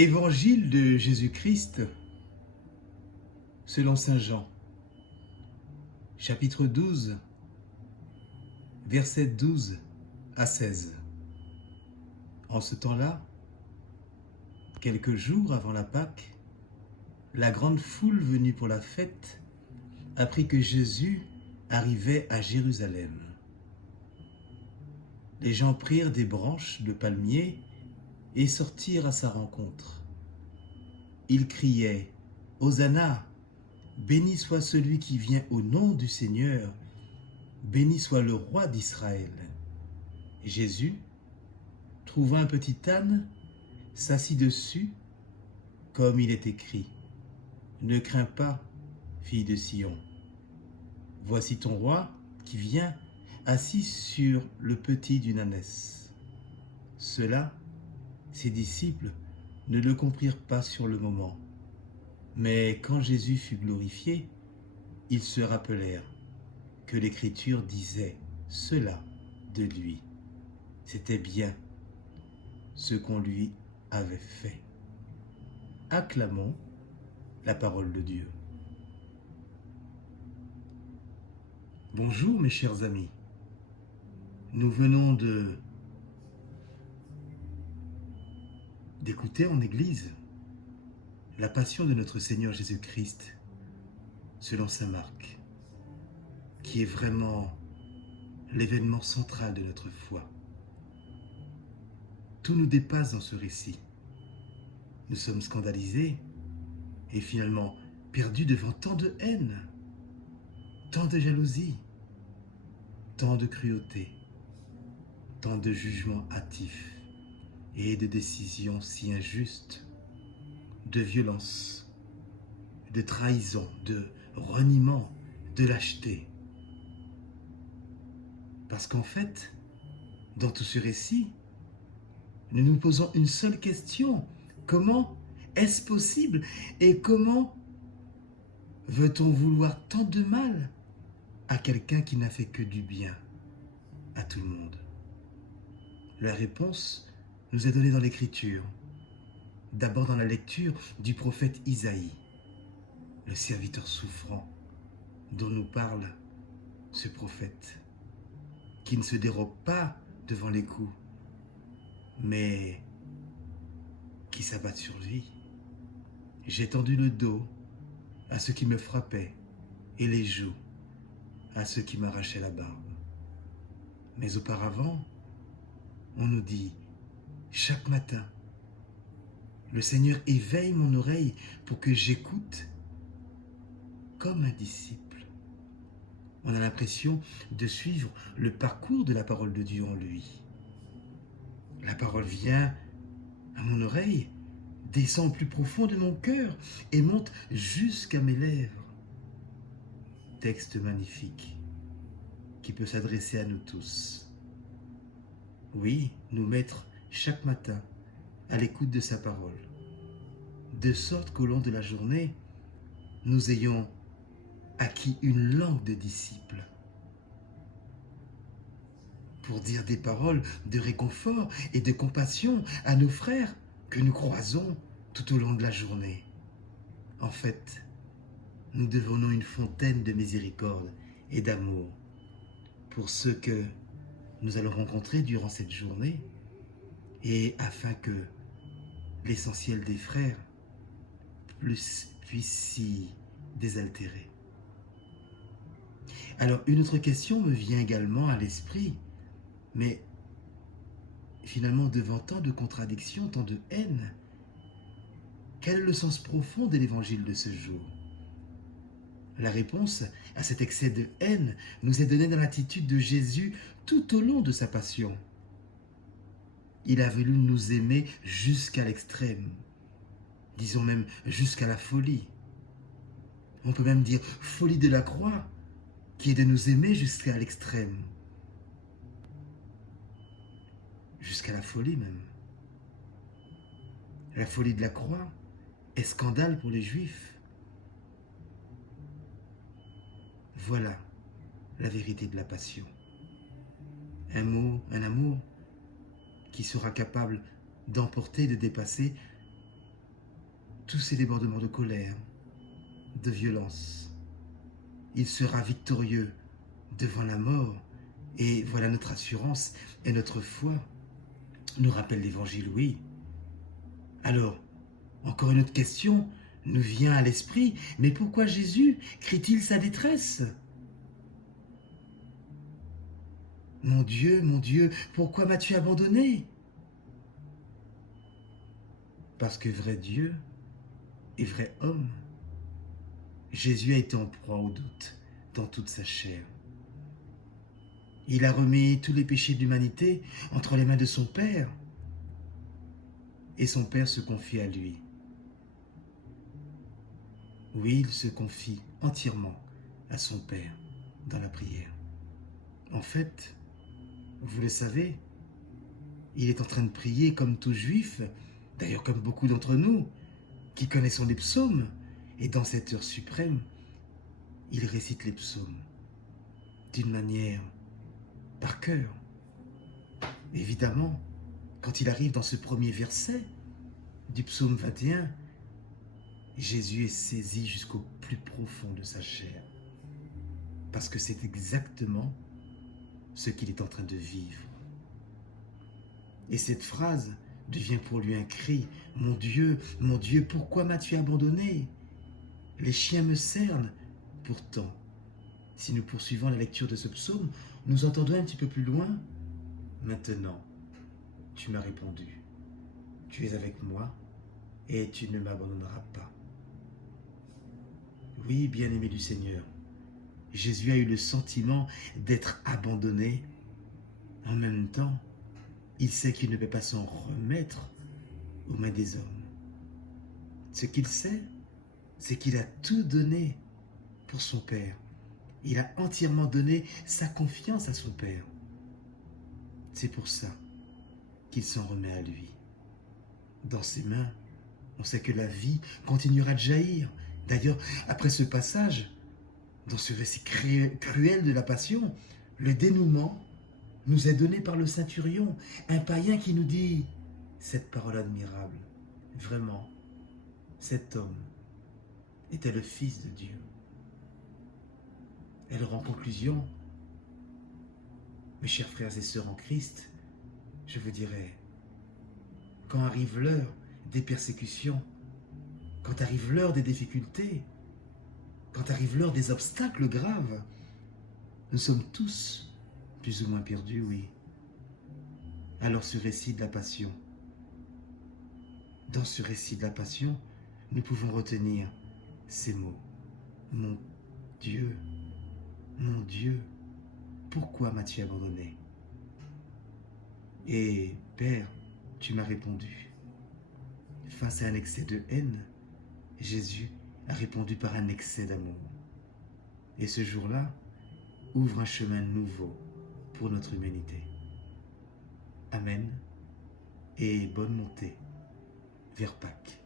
Évangile de Jésus-Christ selon saint Jean, chapitre 12, versets 12 à 16. En ce temps-là, quelques jours avant la Pâque, la grande foule venue pour la fête apprit que Jésus arrivait à Jérusalem. Les gens prirent des branches de palmier et sortirent à sa rencontre. Ils criaient « Hosanna ! Béni soit celui qui vient au nom du Seigneur, béni soit le roi d'Israël. » Jésus, trouvant un petit âne, s'assit dessus, comme il est écrit « Ne crains pas, fille de Sion. Voici ton roi qui vient, assis sur le petit d'une ânesse. » Cela, ses disciples ne le comprirent pas sur le moment. Mais quand Jésus fut glorifié, ils se rappelèrent que l'Écriture disait cela de lui. C'était bien ce qu'on lui avait fait. Acclamons la parole de Dieu. Bonjour mes chers amis. Nous venons d'écouter en Église la passion de notre Seigneur Jésus-Christ selon saint Marc, qui est vraiment l'événement central de notre foi. Tout nous dépasse dans ce récit. Nous sommes scandalisés et finalement perdus devant tant de haine, tant de jalousie, tant de cruauté, tant de jugements hâtifs et de décisions si injustes, de violence, de trahison, de reniement, de lâcheté. Parce qu'en fait, dans tout ce récit, nous nous posons une seule question. Comment est-ce possible et comment veut-on vouloir tant de mal à quelqu'un qui n'a fait que du bien à tout le monde? La réponse nous est donnée dans l'Écriture. D'abord dans la lecture du prophète Isaïe, le serviteur souffrant dont nous parle ce prophète, qui ne se dérobe pas devant les coups, mais qui s'abattent sur lui. J'ai tendu le dos à ceux qui me frappaient et les joues à ceux qui m'arrachaient la barbe. Mais auparavant, on nous dit, chaque matin, le Seigneur éveille mon oreille pour que j'écoute comme un disciple. On a l'impression de suivre le parcours de la parole de Dieu en lui. La parole vient à mon oreille, descend au plus profond de mon cœur et monte jusqu'à mes lèvres. Texte magnifique qui peut s'adresser à nous tous. Oui, nous mettre chaque matin à l'écoute de sa parole, de sorte qu'au long de la journée, nous ayons acquis une langue de disciple pour dire des paroles de réconfort et de compassion à nos frères que nous croisons tout au long de la journée. En fait, nous devenons une fontaine de miséricorde et d'amour pour ceux que nous allons rencontrer durant cette journée, et afin que l'essentiel des frères puisse s'y désaltérer. Alors, une autre question me vient également à l'esprit, mais finalement, devant tant de contradictions, tant de haine, quel est le sens profond de l'évangile de ce jour? La réponse à cet excès de haine nous est donnée dans l'attitude de Jésus tout au long de sa passion. Il a voulu nous aimer jusqu'à l'extrême, disons même jusqu'à la folie. On peut même dire folie de la croix, qui est de nous aimer jusqu'à l'extrême. Jusqu'à la folie même. La folie de la croix est scandale pour les Juifs. Voilà la vérité de la passion. Un amour qui sera capable d'emporter, de dépasser tous ces débordements de colère, de violence. Il sera victorieux devant la mort. Et voilà notre assurance et notre foi, nous rappelle l'Évangile, oui. Alors, encore une autre question nous vient à l'esprit. Mais pourquoi Jésus crie-t-il sa détresse? Mon Dieu, pourquoi m'as-tu abandonné? Parce que vrai Dieu et vrai homme, Jésus a été en proie au doute dans toute sa chair. Il a remis tous les péchés de l'humanité entre les mains de son Père, et son Père se confie à lui. Oui, il se confie entièrement à son Père dans la prière. En fait, vous le savez, il est en train de prier comme tout juif, d'ailleurs comme beaucoup d'entre nous, qui connaissons les psaumes, et dans cette heure suprême, il récite les psaumes d'une manière par cœur. Évidemment, quand il arrive dans ce premier verset du psaume 21, Jésus est saisi jusqu'au plus profond de sa chair, parce que c'est exactement ce qu'il est en train de vivre. Et cette phrase devient pour lui un cri. Mon Dieu, pourquoi m'as-tu abandonné? Les chiens me cernent. Pourtant, si nous poursuivons la lecture de ce psaume, nous entendons un petit peu plus loin. Maintenant, tu m'as répondu. Tu es avec moi et tu ne m'abandonneras pas. Oui, bien-aimé du Seigneur, Jésus a eu le sentiment d'être abandonné. En même temps, il sait qu'il ne peut pas s'en remettre aux mains des hommes. Ce qu'il sait, c'est qu'il a tout donné pour son Père. Il a entièrement donné sa confiance à son Père. C'est pour ça qu'il s'en remet à lui. Dans ses mains, on sait que la vie continuera de jaillir. D'ailleurs, après ce passage, dans ce récit cruel de la Passion, le dénouement nous est donné par le centurion, un païen qui nous dit cette parole admirable. Vraiment, cet homme était le Fils de Dieu. Alors en conclusion, mes chers frères et sœurs en Christ, je vous dirais, quand arrive l'heure des persécutions, quand arrive l'heure des difficultés, quand arrive l'heure des obstacles graves, nous sommes tous plus ou moins perdus, oui. Alors ce récit de la Passion, dans ce récit de la Passion, nous pouvons retenir ces mots. Mon Dieu, pourquoi m'as-tu abandonné? Et Père, tu m'as répondu. Face à un excès de haine, Jésus a répondu par un excès d'amour. Et ce jour-là ouvre un chemin nouveau pour notre humanité. Amen et bonne montée vers Pâques.